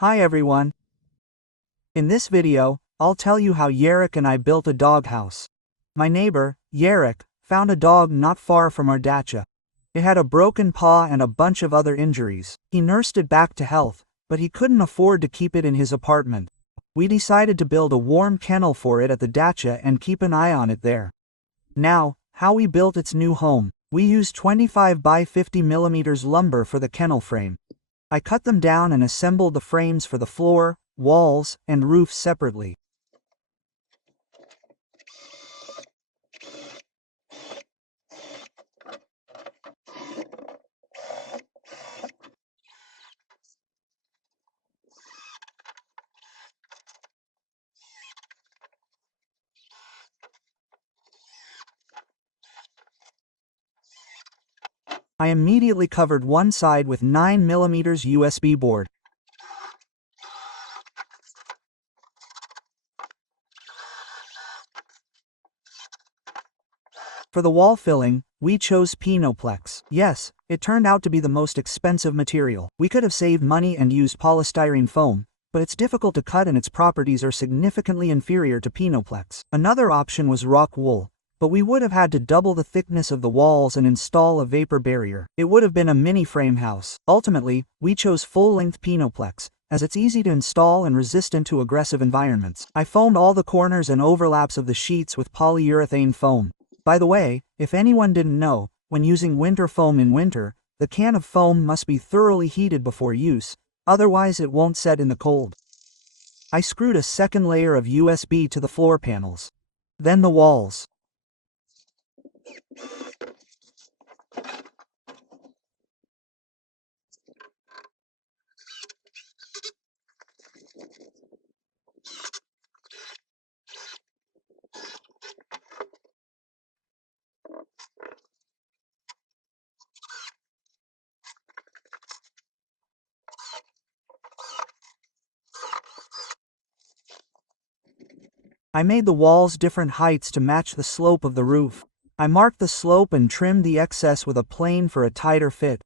Hi everyone. In this video, I'll tell you how Yarik and I built a doghouse. My neighbor, Yarik, found a dog not far from our dacha. It had a broken paw and a bunch of other injuries. He nursed it back to health, but he couldn't afford to keep it in his apartment. We decided to build a warm kennel for it at the dacha and keep an eye on it there. Now, how we built its new home. We used 25 by 50 mm lumber for the kennel frame. I cut them down and assembled the frames for the floor, walls, and roof separately. I immediately covered one side with 9 mm USB board. For the wall filling, we chose Pinoplex. Yes, it turned out to be the most expensive material. We could have saved money and used polystyrene foam, but it's difficult to cut and its properties are significantly inferior to Pinoplex. Another option was rock wool, but we would have had to double the thickness of the walls and install a vapor barrier. It would have been a mini frame house. Ultimately, we chose full-length Pinoplex, as it's easy to install and resistant to aggressive environments. I foamed all the corners and overlaps of the sheets with polyurethane foam. By the way, if anyone didn't know, when using winter foam in winter, the can of foam must be thoroughly heated before use, otherwise it won't set in the cold. I screwed a second layer of USB to the floor panels. Then the walls. I made the walls different heights to match the slope of the roof. I marked the slope and trimmed the excess with a plane for a tighter fit.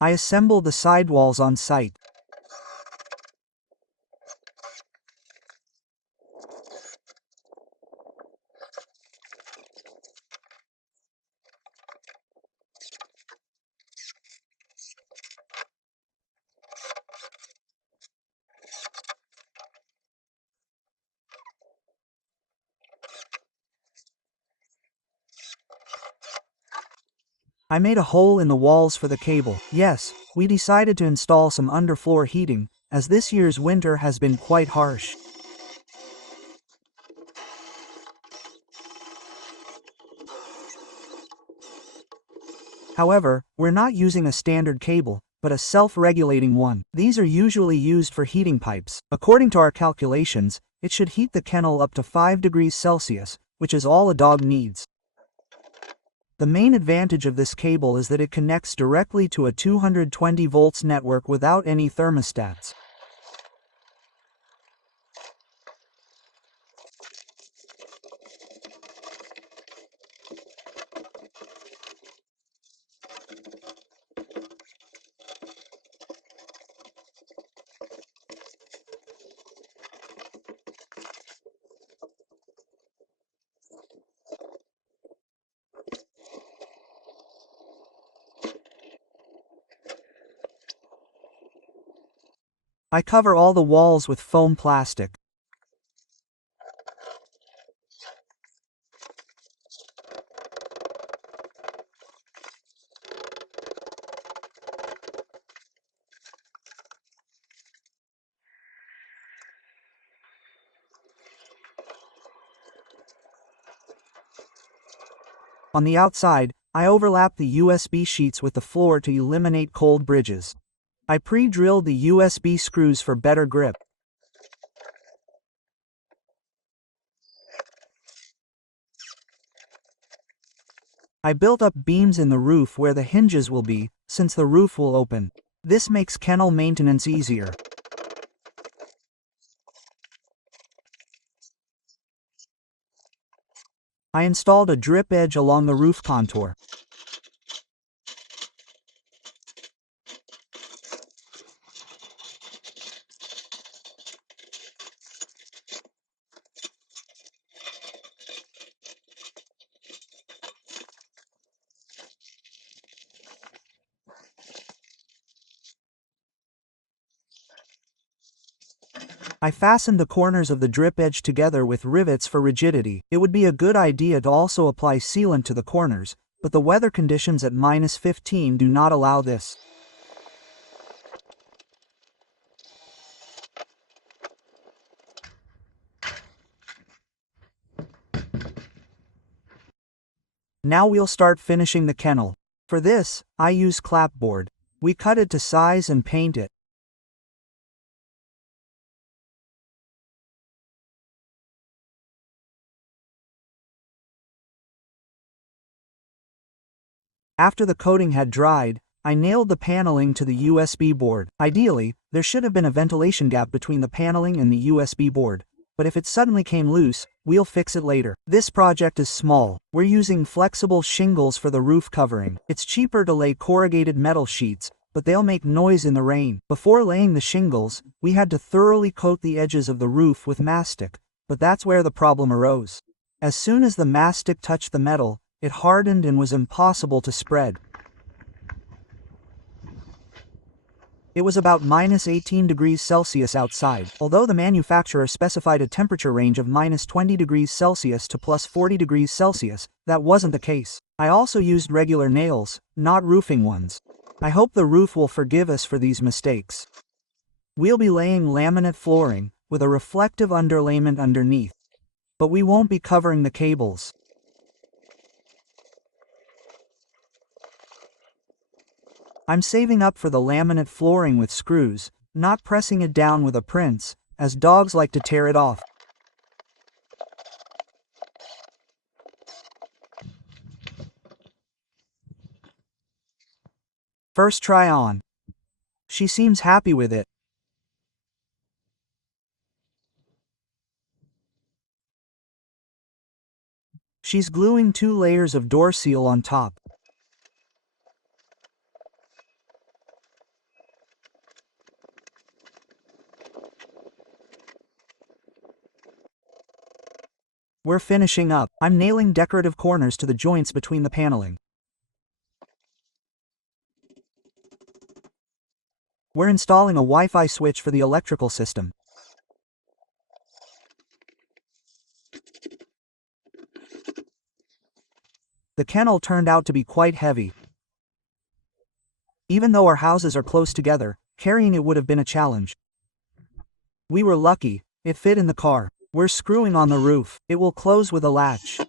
I assembled the sidewalls on site. I made a hole in the walls for the cable. Yes, we decided to install some underfloor heating, as this year's winter has been quite harsh. However, we're not using a standard cable, but a self-regulating one. These are usually used for heating pipes. According to our calculations, it should heat the kennel up to 5 degrees Celsius, which is all a dog needs. The main advantage of this cable is that it connects directly to a 220 volts network without any thermostats. I cover all the walls with foam plastic. On the outside, I overlap the USB sheets with the floor to eliminate cold bridges. I pre-drilled the USB screws for better grip. I built up beams in the roof where the hinges will be, since the roof will open. This makes kennel maintenance easier. I installed a drip edge along the roof contour. I fastened the corners of the drip edge together with rivets for rigidity. It would be a good idea to also apply sealant to the corners, but the weather conditions at -15 do not allow this. Now we'll start finishing the kennel. For this, I use clapboard. We cut it to size and paint it. After the coating had dried, I nailed the paneling to the USB board. Ideally, there should have been a ventilation gap between the paneling and the USB board, but if it suddenly came loose, we'll fix it later. This project is small. We're using flexible shingles for the roof covering. It's cheaper to lay corrugated metal sheets, but they'll make noise in the rain. Before laying the shingles, we had to thoroughly coat the edges of the roof with mastic, but that's where the problem arose. As soon as the mastic touched the metal, it hardened and was impossible to spread. It was about -18 degrees Celsius outside, although the manufacturer specified a temperature range of -20 degrees Celsius to +40 degrees Celsius. That wasn't the case. I also used regular nails, not roofing ones. I hope the roof will forgive us for these mistakes. We'll be laying laminate flooring, with a reflective underlayment underneath. But we won't be covering the cables. I'm saving up for the laminate flooring with screws, not pressing it down with a prince, as dogs like to tear it off. First try on. She seems happy with it. She's gluing 2 layers of door seal on top. We're finishing up. I'm nailing decorative corners to the joints between the paneling. We're installing a Wi-Fi switch for the electrical system. The kennel turned out to be quite heavy. Even though our houses are close together, carrying it would have been a challenge. We were lucky, it fit in the car. We're screwing on the roof. It will close with a latch.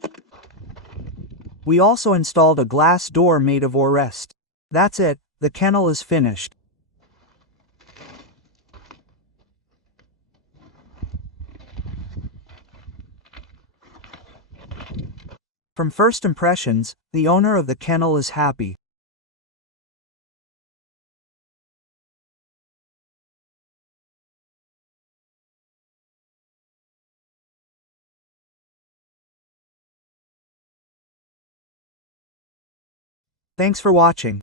We also installed a glass door made of Orest. That's it, the kennel is finished. From first impressions, the owner of the kennel is happy. Thanks for watching.